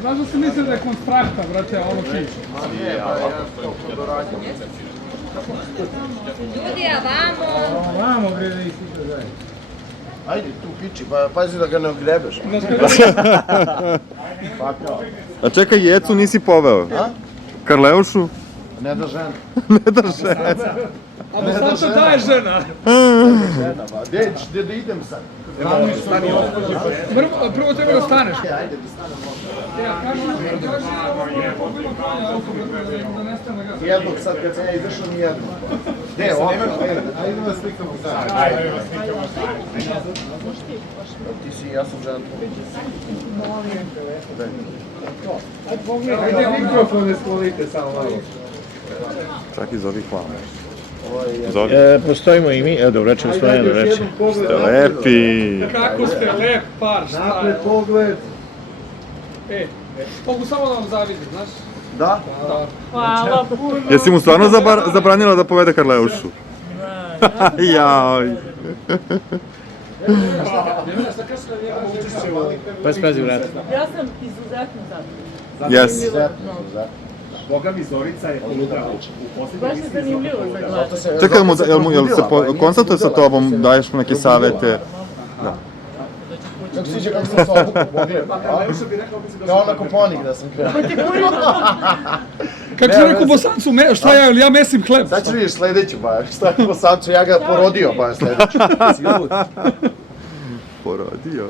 Znaš da se misli da je konstrakta, brate, ono kiš? Ljudi, a vamo? Vamo, bre, da ih ide zajedno. Ajde, tu piči, pa pazi da ga ne ogrebeš. A čekaj, Jecu nisi poveo. Karleušu? Ne da žena. Ne da žena. A Bosanča daje žena. Žena, ba. Gde da idem sad? Prvo treba da staneš. Ajde, da stanem ovdje. Ja kažem, da nestane ga. Jednog sad kad sam ja izašao, nijednog. Gde, ovdje? Ajde da slikamo sad. Ajde. Ti si, ja sam žena. Ajde, mikrofone sklonite samo malo. Čak i zovi hvala. Postojimo i mi, dobro reći gospodine, dobro reći. Ste lepi. Kako ste lep par, šta je? Napred pogled. Mogu samo da vam zavidim, znaš? Da? Hvala puno. Jesi mu stvarno zabranila da povede Karleušu? Jaj. Pazi, vrati. Ja sam izuzetno zadovoljna. Jes. Boga mi Zorica je poludra u Baš posljednjoj je zanimljivo za gledanje. Čekaj, jel se konsultuje sa tobom, daješ mu neke savete? Kako sviđa kako sam se obukao, pogled. Kao na Koponik da sam krenuo. Kako si rekao Bosancu, šta ja, ili ja mesim hleb? Sad ću vidiš sledeću, ba, šta je po samcu, ja ga porodio, ba, sledeću. Porodio.